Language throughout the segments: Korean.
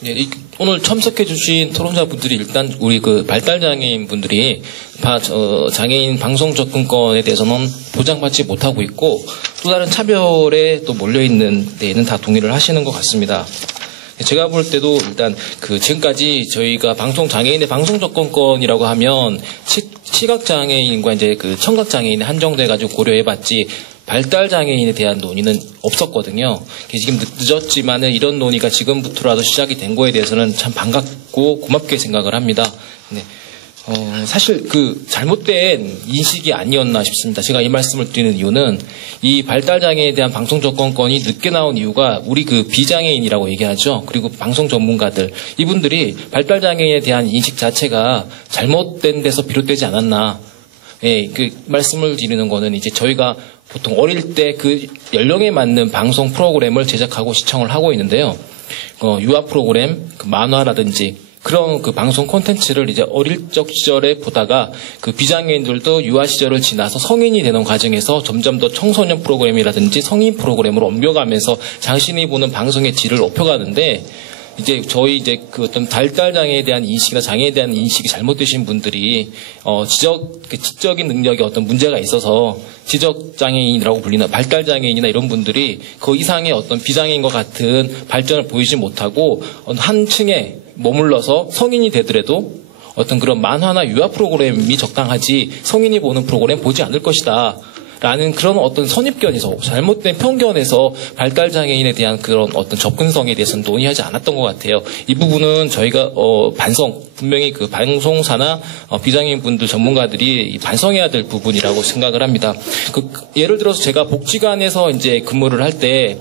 네, 오늘 참석해주신 토론자분들이 일단 우리 그 발달장애인 분들이 장애인 방송 접근권에 대해서는 보장받지 못하고 있고 또 다른 차별에 또 몰려있는 데에는 다 동의를 하시는 것 같습니다. 제가 볼 때도 일단 지금까지 저희가 장애인의 방송 접근권이라고 하면 시각장애인과 이제 청각장애인에 한정돼가지고 고려해봤지 발달장애인에 대한 논의는 없었거든요. 지금 늦었지만은 이런 논의가 지금부터라도 시작이 된 거에 대해서는 참 반갑고 고맙게 생각을 합니다. 네. 사실 잘못된 인식이 아니었나 싶습니다. 제가 이 말씀을 드리는 이유는 이 발달장애에 대한 방송 접근권이 늦게 나온 이유가 우리 비장애인이라고 얘기하죠. 그리고 방송 전문가들 이분들이 발달장애에 대한 인식 자체가 잘못된 데서 비롯되지 않았나. 예, 말씀을 드리는 거는 이제 저희가 보통 어릴 때 연령에 맞는 방송 프로그램을 제작하고 시청을 하고 있는데요. 유아 프로그램, 만화라든지 그런 방송 콘텐츠를 이제 어릴 적 시절에 보다가 비장애인들도 유아 시절을 지나서 성인이 되는 과정에서 점점 더 청소년 프로그램이라든지 성인 프로그램으로 옮겨가면서 자신이 보는 방송의 질을 높여가는데 이제 저희 어떤 발달장애에 대한 인식이나 장애에 대한 인식이 잘못되신 분들이 지적인 능력에 어떤 문제가 있어서 지적장애인이라고 불리는 발달장애인이나 이런 분들이 그 이상의 어떤 비장애인과 같은 발전을 보이지 못하고 한 층에 머물러서 성인이 되더라도 어떤 그런 만화나 유아 프로그램이 적당하지 성인이 보는 프로그램 보지 않을 것이다. 라는 그런 어떤 선입견에서 잘못된 편견에서 발달장애인에 대한 그런 어떤 접근성에 대해서는 논의하지 않았던 것 같아요. 이 부분은 저희가 분명히 방송사나 비장애인 분들 전문가들이 반성해야 될 부분이라고 생각을 합니다. 예를 들어서 제가 복지관에서 이제 근무를 할 때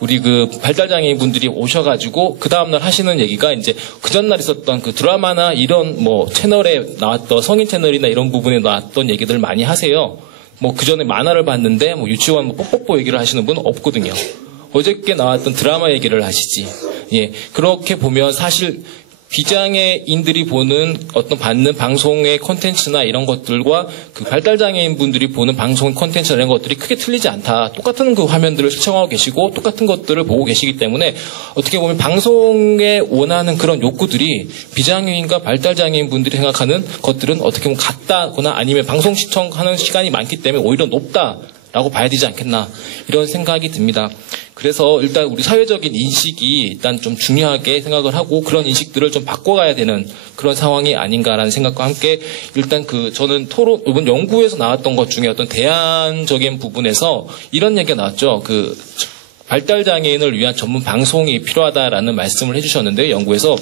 우리 발달장애인 분들이 오셔가지고 그 다음날 하시는 얘기가 이제 그 전날 있었던 드라마나 이런 채널에 나왔던 성인 채널이나 이런 부분에 나왔던 얘기들 많이 하세요. 그 전에 만화를 봤는데 유치원 뽀뽀뽀 얘기를 하시는 분은 없거든요. 어저께 나왔던 드라마 얘기를 하시지. 예. 그렇게 보면 사실 비장애인들이 보는 받는 방송의 콘텐츠나 이런 것들과 발달장애인 분들이 보는 방송 콘텐츠나 이런 것들이 크게 틀리지 않다. 똑같은 화면들을 시청하고 계시고 똑같은 것들을 보고 계시기 때문에 어떻게 보면 방송에 원하는 그런 욕구들이 비장애인과 발달장애인 분들이 생각하는 것들은 어떻게 보면 같다거나 아니면 방송 시청하는 시간이 많기 때문에 오히려 높다라고 봐야 되지 않겠나 이런 생각이 듭니다. 그래서 일단 우리 사회적인 인식이 일단 좀 중요하게 생각을 하고 그런 인식들을 좀 바꿔가야 되는 그런 상황이 아닌가라는 생각과 함께 일단 저는 이번 연구에서 나왔던 것 중에 어떤 대안적인 부분에서 이런 얘기가 나왔죠. 발달장애인을 위한 전문 방송이 필요하다라는 말씀을 해주셨는데요. 연구에서.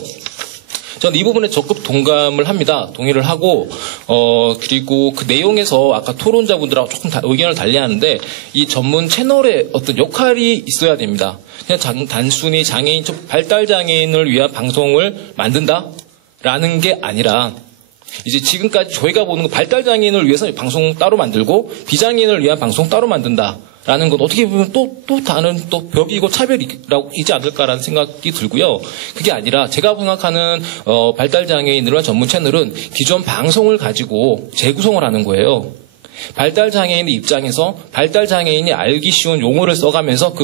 저는 이 부분에 적극 동감을 합니다. 동의를 하고, 그리고 그 내용에서 아까 토론자분들하고 조금 의견을 달리하는데, 이 전문 채널에 어떤 역할이 있어야 됩니다. 그냥 단순히 발달장애인을 위한 방송을 만든다라는 게 아니라, 이제 지금까지 저희가 보는 발달장애인을 위해서 방송 따로 만들고, 비장애인을 위한 방송 따로 만든다. 라는 건 어떻게 보면 또 다른 벽이고 차별이지 않을까라는 생각이 들고요. 그게 아니라 제가 생각하는 발달장애인을 위한 전문 채널은 기존 방송을 가지고 재구성을 하는 거예요. 발달장애인의 입장에서 발달장애인이 알기 쉬운 용어를 써가면서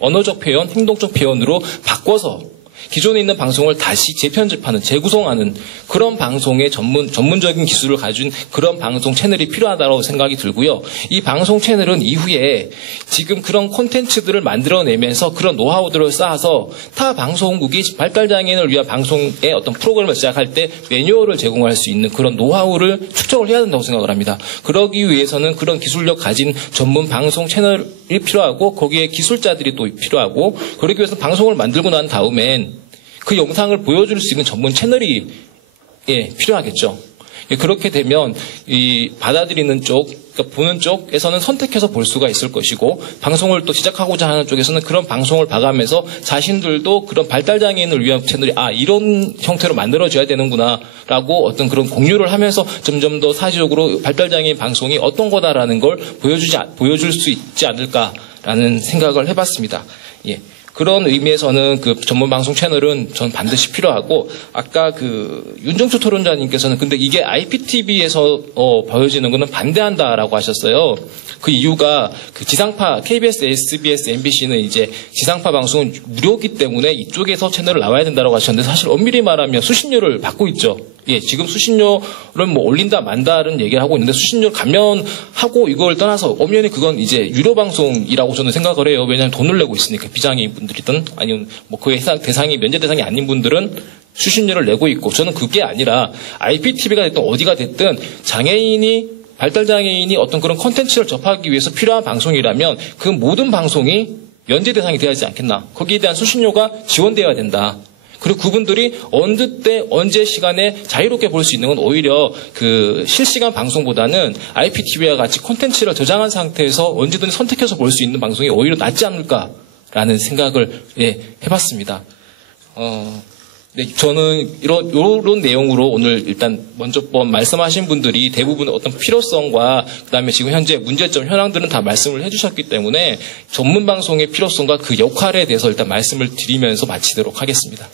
언어적 표현, 행동적 표현으로 바꿔서 기존에 있는 방송을 다시 재편집하는, 재구성하는 그런 방송의 전문적인 기술을 가진 그런 방송 채널이 필요하다고 생각이 들고요. 이 방송 채널은 이후에 지금 그런 콘텐츠들을 만들어내면서 그런 노하우들을 쌓아서 타 방송국이 발달장애인을 위한 방송의 어떤 프로그램을 시작할 때 매뉴얼을 제공할 수 있는 그런 노하우를 축적을 해야 된다고 생각을 합니다. 그러기 위해서는 그런 기술력 가진 전문 방송 채널이 필요하고 거기에 기술자들이 또 필요하고 그러기 위해서 방송을 만들고 난 다음엔 그 영상을 보여줄 수 있는 전문 채널이 필요하겠죠. 그렇게 되면 이 받아들이는 쪽, 그러니까 보는 쪽에서는 선택해서 볼 수가 있을 것이고 방송을 또 시작하고자 하는 쪽에서는 그런 방송을 봐가면서 자신들도 그런 발달장애인을 위한 채널이 이런 형태로 만들어져야 되는구나라고 어떤 그런 공유를 하면서 점점 더 사회적으로 발달장애인 방송이 어떤 거다라는 걸 보여줄 수 있지 않을까라는 생각을 해봤습니다. 예. 그런 의미에서는 그 전문 방송 채널은 전 반드시 필요하고, 아까 그 윤정수 토론자님께서는 근데 이게 IPTV에서 보여지는 거는 반대한다라고 하셨어요. 그 이유가 그 지상파 KBS, SBS, MBC는 이제 지상파 방송은 무료이기 때문에 이쪽에서 채널을 나와야 된다고 하셨는데, 사실 엄밀히 말하면 수신료를 받고 있죠. 예, 지금 수신료를 뭐 올린다 만다는 얘기를 하고 있는데, 수신료 감면하고 이걸 떠나서 엄연히 그건 이제 유료 방송이라고 저는 생각을 해요. 왜냐하면 돈을 내고 있으니까. 비장애인 분들이든 아니면 뭐 그 대상이 면제 대상이 아닌 분들은 수신료를 내고 있고, 저는 그게 아니라 IPTV가 됐든 어디가 됐든 발달장애인이 어떤 그런 컨텐츠를 접하기 위해서 필요한 방송이라면 그 모든 방송이 면제 대상이 되어야 하지 않겠나. 거기에 대한 수신료가 지원되어야 된다. 그리고 그분들이 어느 때 언제 시간에 자유롭게 볼 수 있는 건 오히려 그 실시간 방송보다는 IPTV와 같이 콘텐츠를 저장한 상태에서 언제든지 선택해서 볼 수 있는 방송이 오히려 낫지 않을까라는 생각을 해봤습니다. 네, 저는 이런 내용으로 오늘 일단 먼저 말씀하신 분들이 대부분 어떤 필요성과 그다음에 지금 현재 문제점, 현황들은 다 말씀을 해주셨기 때문에 전문 방송의 필요성과 그 역할에 대해서 일단 말씀을 드리면서 마치도록 하겠습니다.